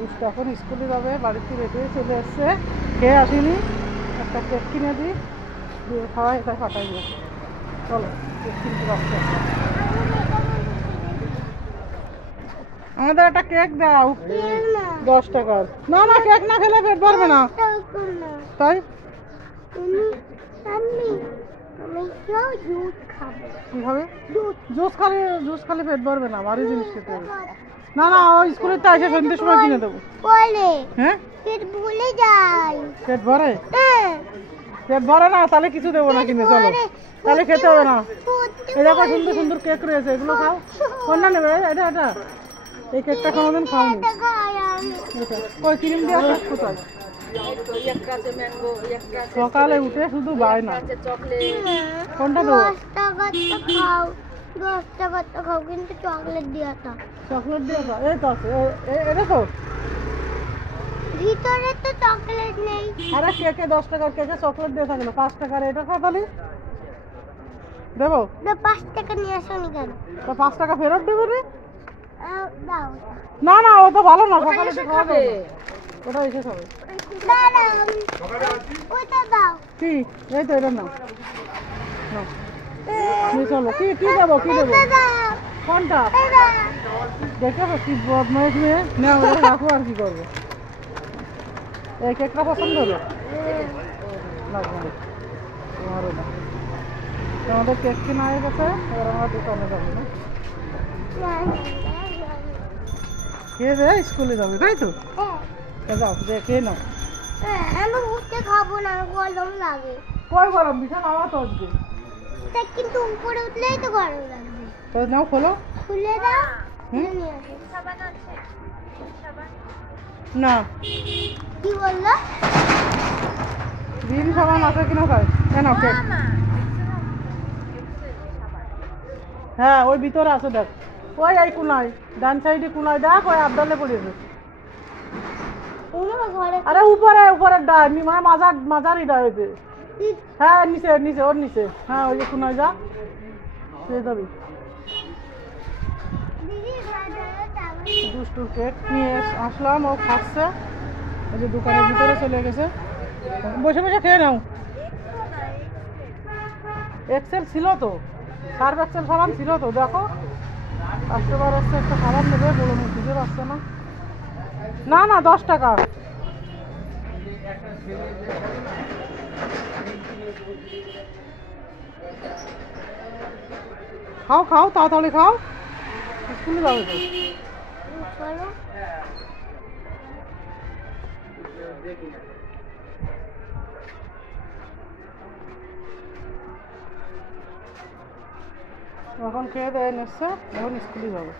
দুষ্ট এখন স্কুলে যাবে, বাড়িতে রেডি হয়ে চলে এসছে, খেয়ে আসিনি। একটা কেক কিনে দিই, দিয়ে খাওয়াই, তাই ফাটাই দিই। চলো কেক কিনতে যাচ্ছে। আমাদের একটা কেক দাও, 10 টাকার। না না, কেক না খেলে পেট ভরবে না। তাই কি খাবে? জুস খালি পেট ভরবে না, ভারী জিনিস খেতে হবে। না না, ওই স্কুলে তো এসে সন্ধ্যের সময় কিনে দেবো। হ্যাঁ, পেট ভরে? পেট ভরে না, তাহলে কিছু দেবো না কিনে। চলো, তাহলে খেতে হবে না। এই দেখো সুন্দর সুন্দর কেক রয়েছে, এগুলো খাও। কোনটা নেবে? এটা এটা এই কেকটা কোনোদিন খাওনি। ওই ক্রিম দিয়ে কেক কোথায়? সকালে উঠে শুধু বায়না। কোনটা দেবো? 10 টাকা তো খাও, কিন্তু চকলেট দিয়া তা। চকলেট দিয়ে দাও। এই তো আছে, এটা তো ভিতরে তো চকলেট নেই। আরে কেকে 10 টাকার কেকে চকলেট দিয়ে থাকে না, 5 টাকার। এটা খা তাহলে দেবো। 5 টাকা নিয়ে আসনি কেন? তো 5 টাকা ফেরত দেবো রে। দাও। না না, ও তো ভালো না, সকালে তো খাবে। ওটা এসে খাবে। ওইটা দাও। কি? এই তো এটা নাও। চলো, কি কি দেবো? কি দেবো? কোনটা? দেখে কি বদমাইশ মেয়ে। না রাখো, আর কি করবো। এই কেকটা পছন্দ হলো? লাগবে না তোমারও না। আমাদের কেক কিনা হয়ে গেছে, এবার আমরা দোকানে যাবো না। খেয়ে দে, স্কুলে যাবে, তাই তো? যাও, খেয়ে নাও। আমি উঠতে খাবো না, গরম লাগে। কই গরম? বিশাল হাওয়া তো আজকে। কিন্তু উপরে উঠলেই তো গরম লাগবে। তো নাও, খোলো। খুলে দাও। না, কি বললো? বিন সাবান আছে কিনা তাই? কেন কেক? হ্যাঁ, ওই ভিতরে আছে, দেখ। ওই এই কোনায়, ডান সাইডে কোনায় দেখ, ওই আবদালে পড়েছে। আরে উপরে উপরে মানে মাঝারি ডা হয়েছে। হ্যাঁ, নিচে নিচে, ওর নিচে। হ্যাঁ, ওই যে কোনায় যা, পেয়ে যাবি। দুষ্টুর কেক নিয়ে আসলাম, ও খাচ্ছে। ওই যে দোকানের ভিতরে চলে গেছে, বসে বসে খেয়ে নাও। এক্সেল ছিল তো, সার্ফ এক্সেল সাবান ছিল তো, দেখো। কাস্টমার আসছে, একটা সাবান নেবে, বলে বুঝতে পারছে না। না না, 10 টাকা। খাও খাও, তাড়াতাড়ি খাও, স্কুলে যাবে তো। এখন খেয়ে দেয় নিচ্ছে, এখন স্কুলে যাবে।